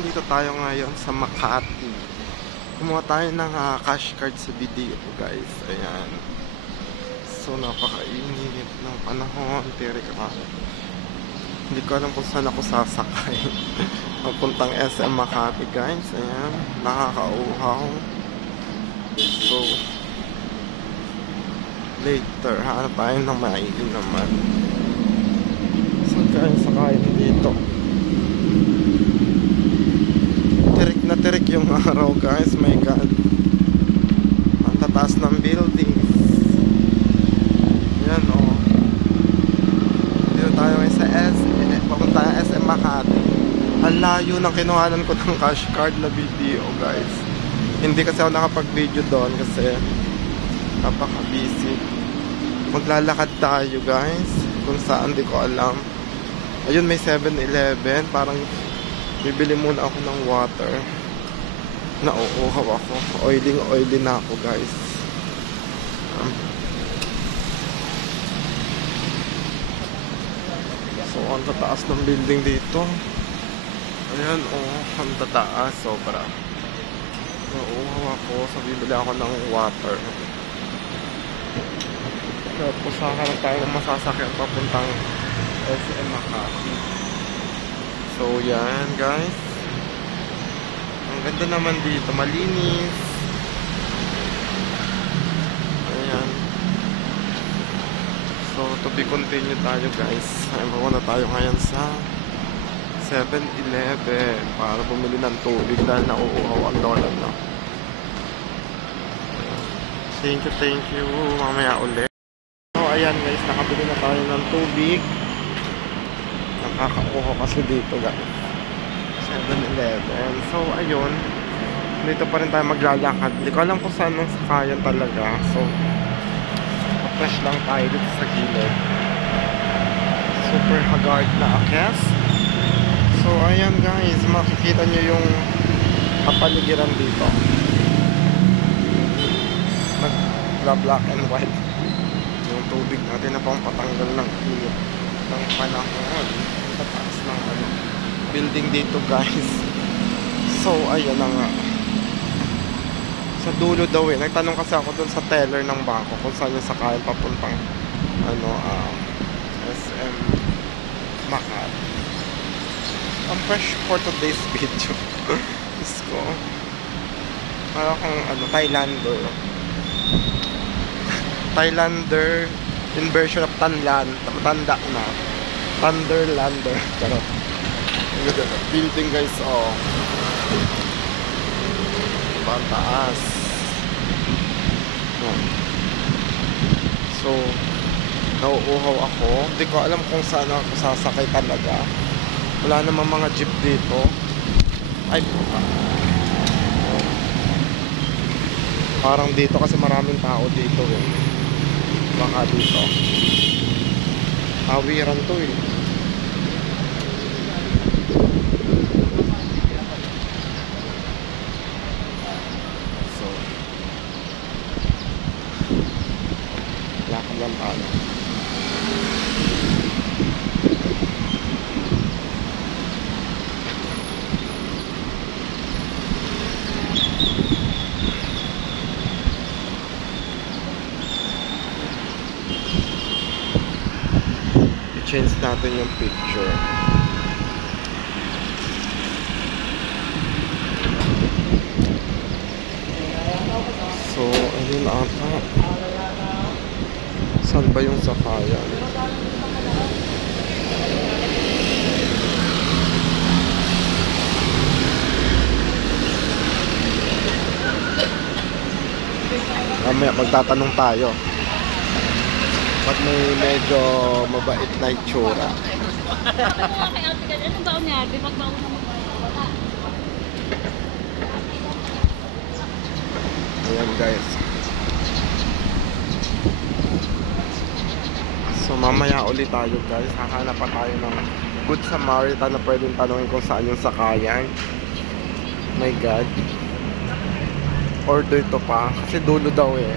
nandito tayo ngayon sa Makati. Kumuha tayo ng cash card sa BDO, guys. Ayan. So, napakainit ng panahon. Tirik ako. Hindi ko alam kung saan ako sasakay. Papuntang SM Makati, guys. Ayan. Nakakauhaw. So, later, hanap tayo ng maiging naman. So, guys, sakayin dito. Tirik na tirik yung araw, guys. My God. Ang tataas ng building. Ayan, oh. Dito tayo ngayon sa papunta ng SM Makati. Ang layo ng kinuhanan ko ng cash card na BDO, guys. Hindi kasi ako nakapag-video doon kasi napaka-busy. Maglalakad tayo, guys. Kung saan, di ko alam. Ayun, may 7-Eleven. Parang bibili muna ako ng water. Nauuhaw ako. Oily na ako, guys. So, ang tataas ng building dito. Ayan, oh. Ang tataas. Sobra. Nauuhaw ako. So, bibili ako ng water. Tapos, hahanap tayo ng masasakyan papuntang SM Makati. So, yan, guys. Ang ganda naman dito. Malinis. Ayan. So, to be continued tayo, guys. Muna tayo ngayon sa 7-Eleven para bumili ng tubig dahil nauuhaw ang lola na. Thank you. Mamaya ulit. So, ayan, guys. Nakabili na tayo ng tubig. Nakakauho kasi dito, guys. 7-Eleven. So, ayun. Dito pa rin tayo maglalakad. Hindi ko alam kung saan ang sakayan talaga. So, fresh lang tayo dito sa gilid. Super haggard na akes. So, ayan, guys. Makikita nyo yung kapaligiran dito. Nag-black and white. Yung tubig natin na pang patanggal ng init ng panahon. Tataas ng building dito, guys. So, ayun na nga. Sa dulo daw eh. Nagtanong kasi ako dun sa teller ng bangko kung saan yung sakayan papuntang SM Makati. Ang fresh for today's video. Diyos ko. Parang kung Thailander in version of Tanlan. Tanda na. Thunderlander. Charot. Building, guys. Oh. Pantaas. So, nauuhaw ako. Hindi ko alam kung saan ako sasakay talaga. Wala namang mga jeep dito. Ay, puta. Parang dito kasi maraming tao dito eh. Baka dito. Tawiran to eh. So, lakad lang tayo. I-change natin yung picture. So, ayun ata. Saan ba yung sakayan? Mamaya magtatanong tayo. Ba't may medyo mabait na itsura? Ayan, guys. So mamaya ulit tayo, guys. Hahanap pa tayo ng Good Samaritan na pwedeng tanongin kung saan yung sakayan. My God. Order to pa. Kasi dulo daw eh.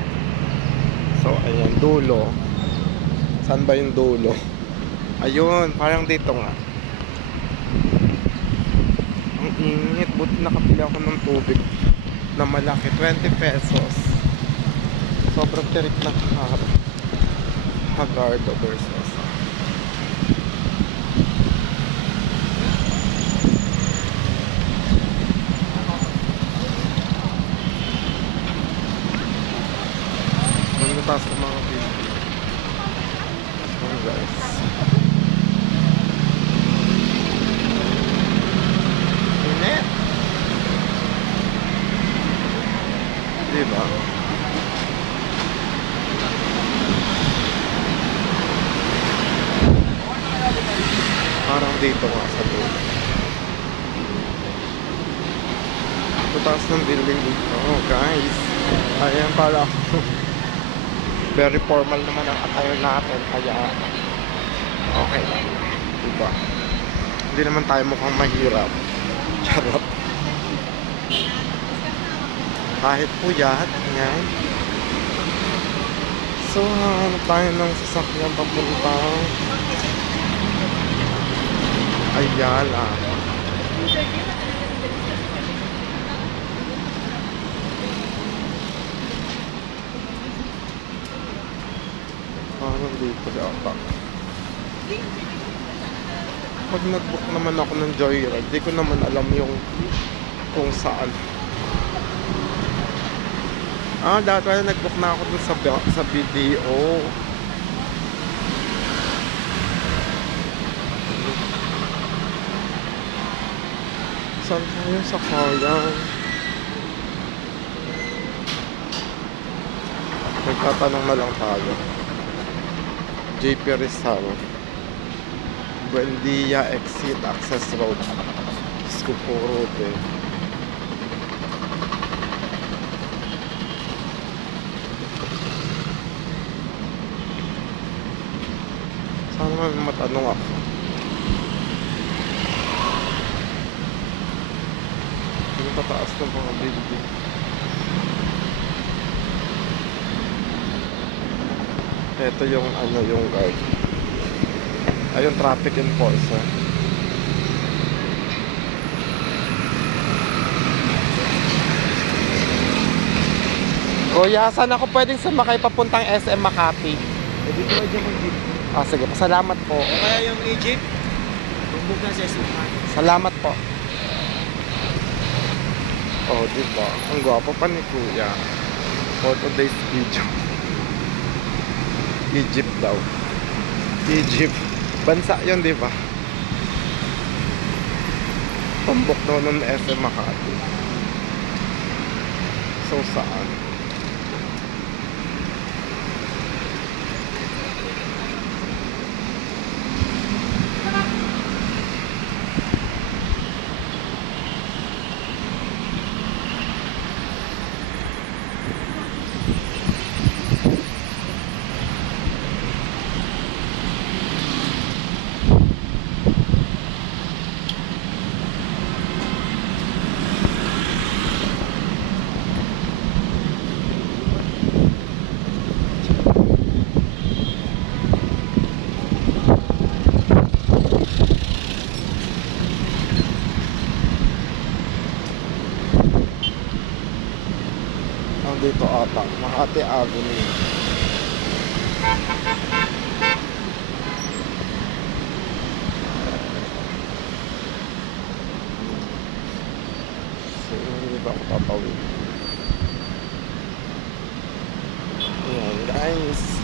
So ayan, dulo. Saan ba yung dulo? Ayun, parang dito nga. Ang init. Buti nakapili ako ng tubig na malaki, 20 pesos. Sobrang tirik na Hagardo versus taas ng mga building. Oh guys, init, diba? Parang dito nga sa dulo. Ito taas ng building dito. Oh guys, ayan pala ako. Very formal naman ang attire natin, kaya okay lang, diba? Hindi naman tayo mukhang mahirap. Charot. Kahit puyat, yan. So, hanap tayo ng sasakyan papuntang Ayala. Parang dito yata. Pag nag-book naman ako ng Joyride, di ko naman alam yung kung saan. Dati pala nag-book na ako dun sa BDO. Saan tayo sa Kayan? Nagtatanong na lang tayo. JP Rizal, Buendia Exit Access Road, Scopo Road. Sana may matanong ako. Yung pataas ng mga building. Ito yung yung guard. Ayun, traffic enforcer. Kuya, saan ako pwedeng sumakay papuntang SM Makati? Dito kayo dyan mag-jeep. Sige, pasalamat po. O kaya yung Egypt, bumbog na sa SM. Salamat po. Oh, diba? Ang gwapo pa ni Kuya. For today's video. Egypt daw. Egypt. Bansa yun, diba? Tumbok daw ng SM Makati. So, saan? Dito ata, Makati Avenue. So, hindi ba ako tatawid? Ayan guys.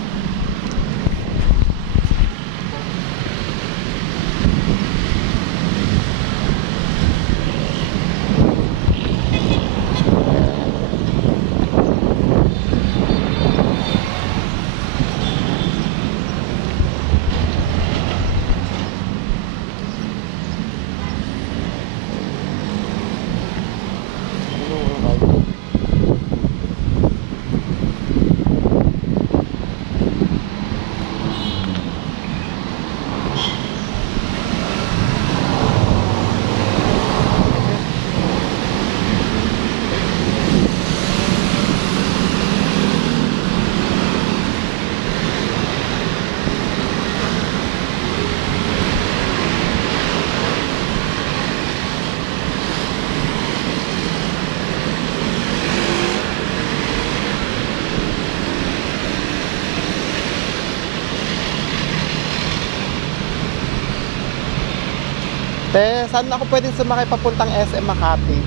Te, saan ako pwedeng sumakay papuntang SM Makati?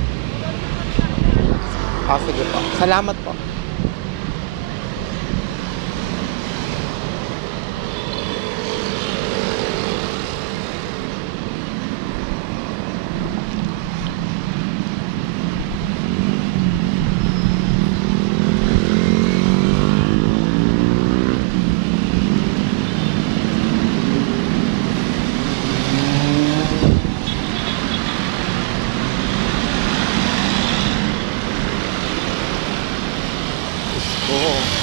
Ah, sige po. Salamat po. Oo.